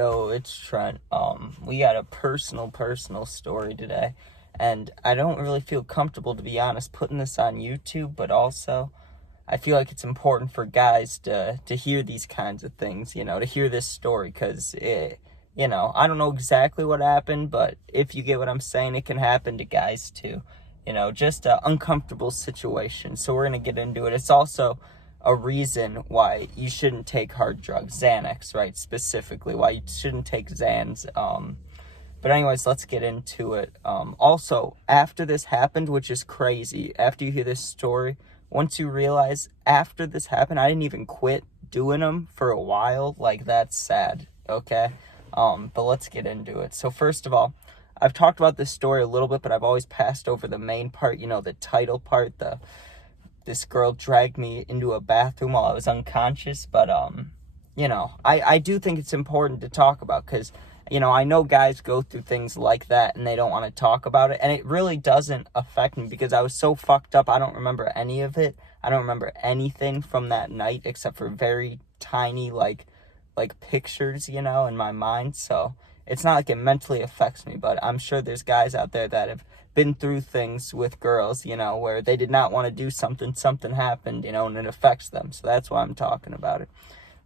Yo, it's Trent. We got a personal story today, and I don't really feel comfortable, to be honest, putting this on YouTube, but also I feel like it's important for guys to hear these kinds of things, to hear this story, because I don't know exactly what happened, but if you get what I'm saying, it can happen to guys too. Just an uncomfortable situation. So we're going to get into it. It's also a reason why you shouldn't take hard drugs, Xanax, right? Specifically, why you shouldn't take Xans. But anyways, let's get into it. Also, after this happened, which is crazy, after you hear this story, once you realize after this happened, I didn't even quit doing them for a while. Like, that's sad, okay? But let's get into it. So first of all, I've talked about this story a little bit, but I've always passed over the main part, the title part, this girl dragged me into a bathroom while I was unconscious, but, I do think it's important to talk about, because, I know guys go through things like that, and they don't want to talk about it, and it really doesn't affect me, because I was so fucked up, I don't remember any of it. I don't remember anything from that night, except for very tiny, like pictures, in my mind, so it's not like it mentally affects me, but I'm sure there's guys out there that have been through things with girls, where they did not want to do something happened, and it affects them. So that's why I'm talking about it.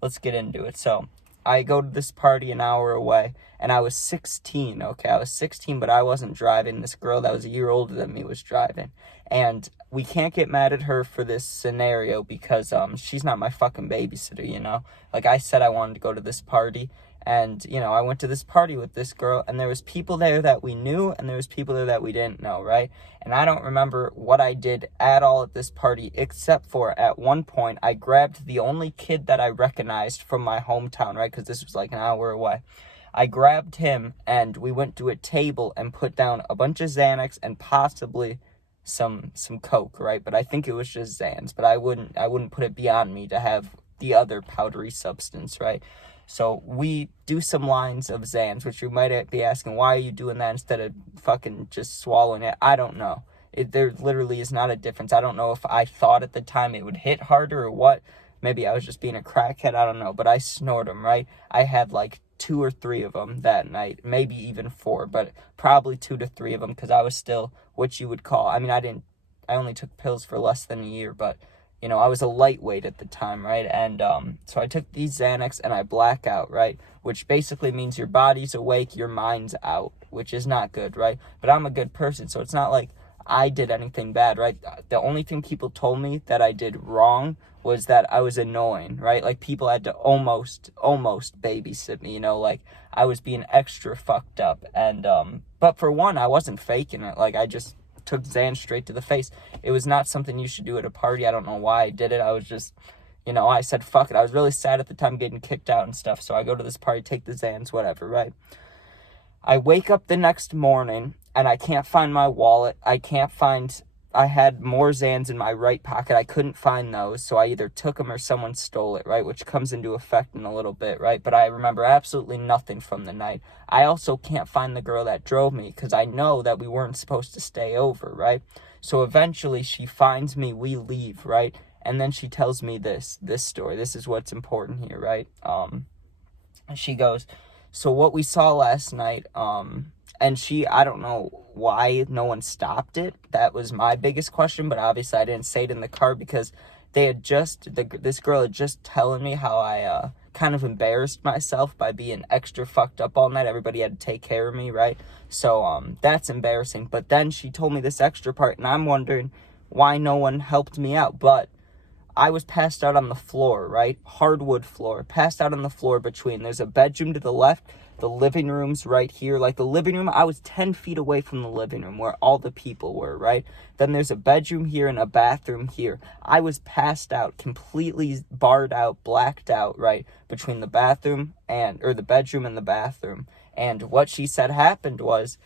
Let's get into it. So I go to this party an hour away, and I was 16, okay? I was 16, but I wasn't driving. This girl that was a year older than me was driving. And we can't get mad at her for this scenario because she's not my fucking babysitter, Like I said, I wanted to go to this party. And, I went to this party with this girl, and there was people there that we knew, and there was people there that we didn't know, right? And I don't remember what I did at all at this party, except for at one point, I grabbed the only kid that I recognized from my hometown, right? Because this was like an hour away. I grabbed him, and we went to a table and put down a bunch of Xanax and possibly some Coke, right? But I think it was just Xans, but I wouldn't put it beyond me to have the other powdery substance, right? So we do some lines of Xans, which you might be asking, why are you doing that instead of fucking just swallowing it? I don't know. There literally is not a difference. I don't know if I thought at the time it would hit harder or what. Maybe I was just being a crackhead. I don't know. But I snort them, right? I had like 2 or 3 of them that night. Maybe even 4, but probably 2 to 3 of them because I was still what you would call, I only took pills for less than a year, but I was a lightweight at the time, right? And so I took these Xanax and I black out, right? Which basically means your body's awake, your mind's out, which is not good, right? But I'm a good person, so it's not like I did anything bad, right? The only thing people told me that I did wrong was that I was annoying, right? Like people had to almost babysit me, like I was being extra fucked up. And but for one, I wasn't faking it. Like I just took Xan straight to the face. It was not something you should do at a party. I don't know why I did it. I was just, I said, fuck it. I was really sad at the time getting kicked out and stuff. So I go to this party, take the Xans, whatever, right? I wake up the next morning and I can't find my wallet. I had more Xans in my right pocket. I couldn't find those. So I either took them or someone stole it, right? Which comes into effect in a little bit, right? But I remember absolutely nothing from the night. I also can't find the girl that drove me because I know that we weren't supposed to stay over, right? So eventually she finds me, we leave, right? And then she tells me this story. This is what's important here, right? She goes, so what we saw last night, and I don't know why no one stopped it. That was my biggest question, but obviously I didn't say it in the car because this girl had just telling me how I kind of embarrassed myself by being extra fucked up all night. Everybody had to take care of me, right? So that's embarrassing. But then she told me this extra part, and I'm wondering why no one helped me out. But I was passed out on the floor, right? Hardwood floor. Passed out on the floor there's a bedroom to the left. The living room's right here. Like the living room, I was 10 feet away from the living room where all the people were, right? Then there's a bedroom here and a bathroom here. I was passed out, completely barred out, blacked out, right? Between the bedroom and the bathroom. And what she said happened was,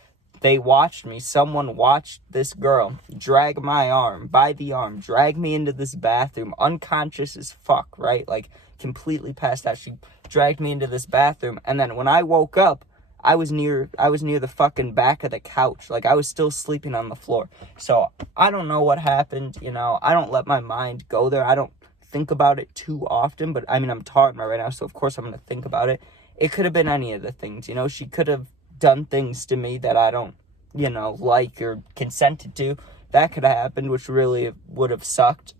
someone watched this girl drag my arm, by the arm, drag me into this bathroom, unconscious as fuck, right? Like, completely passed out. She dragged me into this bathroom, and then when I woke up, I was near the fucking back of the couch. Like, I was still sleeping on the floor. So, I don't know what happened, I don't let my mind go there. I don't think about it too often, but, I'm talking about it right now, so of course I'm going to think about it. it could have been any of the things, you know. She could have done things to me that I don't, you know, like or consented to. That could have happened, which really would have sucked.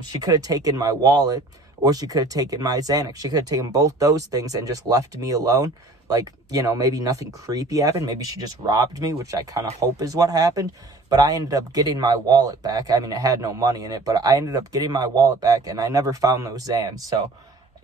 She could have taken my wallet, or she could have taken my Xanax. She could have taken both those things and just left me alone. Like, you know, maybe nothing creepy happened. Maybe she just robbed me, which I kind of hope is what happened. But I ended up getting my wallet back. I mean, it had no money in it, but I ended up getting my wallet back, and I never found those Xans. So,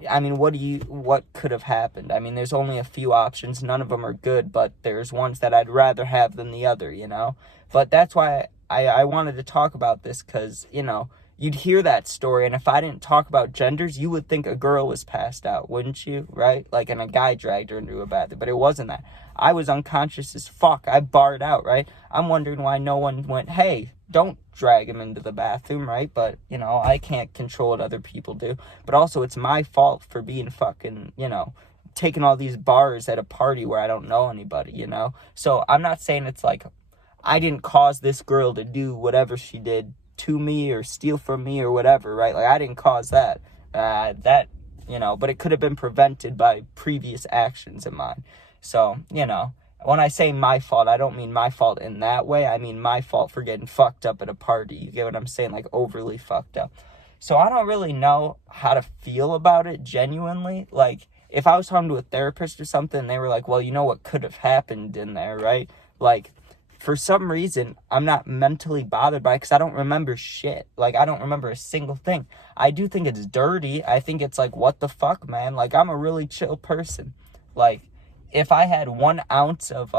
I mean, what could have happened? I mean, there's only a few options. None of them are good, but there's ones that I'd rather have than the other, you know? But that's why I wanted to talk about this, because, you know, you'd hear that story, and if I didn't talk about genders, you would think a girl was passed out, wouldn't you? Right? Like, and a guy dragged her into a bathroom, but it wasn't that. I was unconscious as fuck. I barred out, right? I'm wondering why no one went, hey, don't drag him into the bathroom, right? But, you know, I can't control what other people do. But also, it's my fault for being fucking, you know, taking all these bars at a party where I don't know anybody, you know? So I'm not saying it's like I didn't cause this girl to do whatever she did to me or steal from me or whatever, right? Like, I didn't cause that. You know, but it could have been prevented by previous actions of mine. So, you know, when I say my fault, I don't mean my fault in that way. I mean my fault for getting fucked up at a party. You get what I'm saying? Like, overly fucked up. So I don't really know how to feel about it genuinely. Like, if I was talking to a therapist or something, they were like, well, you know what could have happened in there, right? Like, for some reason, I'm not mentally bothered by it because I don't remember shit. Like, I don't remember a single thing. I do think it's dirty. I think it's like, what the fuck, man? Like, I'm a really chill person. Like, if I had 1 ounce of,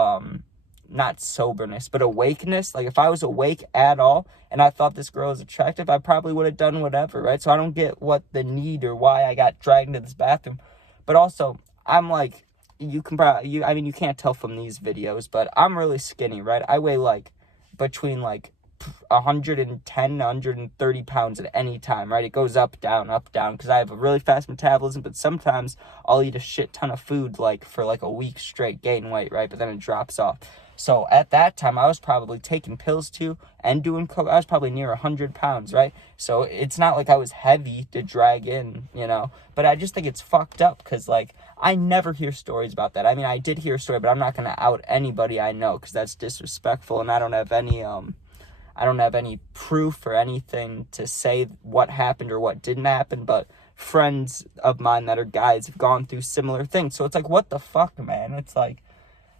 not soberness, but awakeness, like, if I was awake at all and I thought this girl was attractive, I probably would have done whatever, right? So I don't get what the need or why I got dragged into this bathroom. But also, I'm like, you can't tell from these videos, but I'm really skinny, right? I weigh like between like 110 to 130 pounds at any time, right? It goes up, down, because I have a really fast metabolism, but sometimes I'll eat a shit ton of food like for like a week straight, gain weight, right? But then it drops off. So at that time, I was probably taking pills too and doing coke. I was probably near 100 pounds, right? So it's not like I was heavy to drag in, you know? But I just think it's fucked up because, like, I never hear stories about that. I mean, I did hear a story, but I'm not going to out anybody I know because that's disrespectful, and I don't have any proof or anything to say what happened or what didn't happen, but friends of mine that are guys have gone through similar things. So it's like, what the fuck, man? It's like,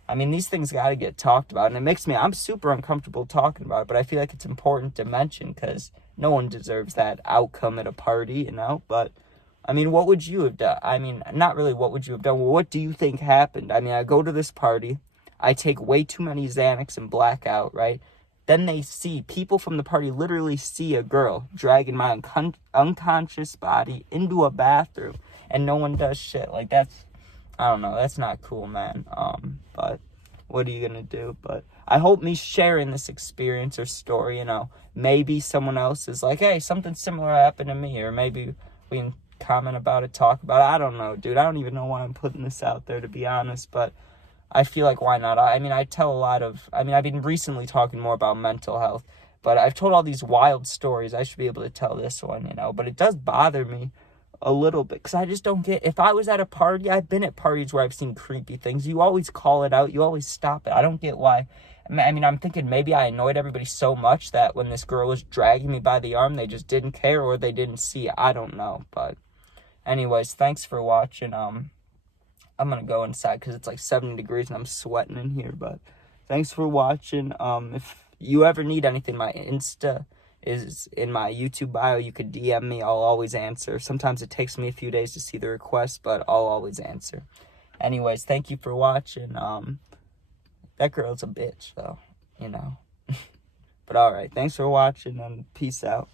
I mean, these things got to get talked about, and I'm super uncomfortable talking about it, but I feel like it's important to mention because no one deserves that outcome at a party, you know? But, I mean, what would you have done? I mean, not really what would you have done. Well, what do you think happened? I mean, I go to this party, I take way too many Xanax and black out, right? Then people from the party literally see a girl dragging my unconscious body into a bathroom, and no one does shit. Like, I don't know, that's not cool, man. But what are you gonna do? But I hope me sharing this experience or story, you know, maybe someone else is like, hey, something similar happened to me, or maybe we can comment about it, talk about it. I don't know, dude. I don't even know why I'm putting this out there, to be honest, but I feel like, why not? I mean, I've been recently talking more about mental health, but I've told all these wild stories. I should be able to tell this one, you know, but it does bother me a little bit because I just don't get, if I was at a party, I've been at parties where I've seen creepy things. You always call it out. You always stop it. I don't get why. I mean, I'm thinking maybe I annoyed everybody so much that when this girl was dragging me by the arm, they just didn't care or they didn't see it. I don't know. But anyways, thanks for watching. I'm going to go inside because it's like 70 degrees and I'm sweating in here. But thanks for watching. If you ever need anything, my Insta is in my YouTube bio. You could DM me. I'll always answer. Sometimes it takes me a few days to see the request, but I'll always answer. Anyways, thank you for watching. That girl's a bitch, though, you know. But all right, thanks for watching, and peace out.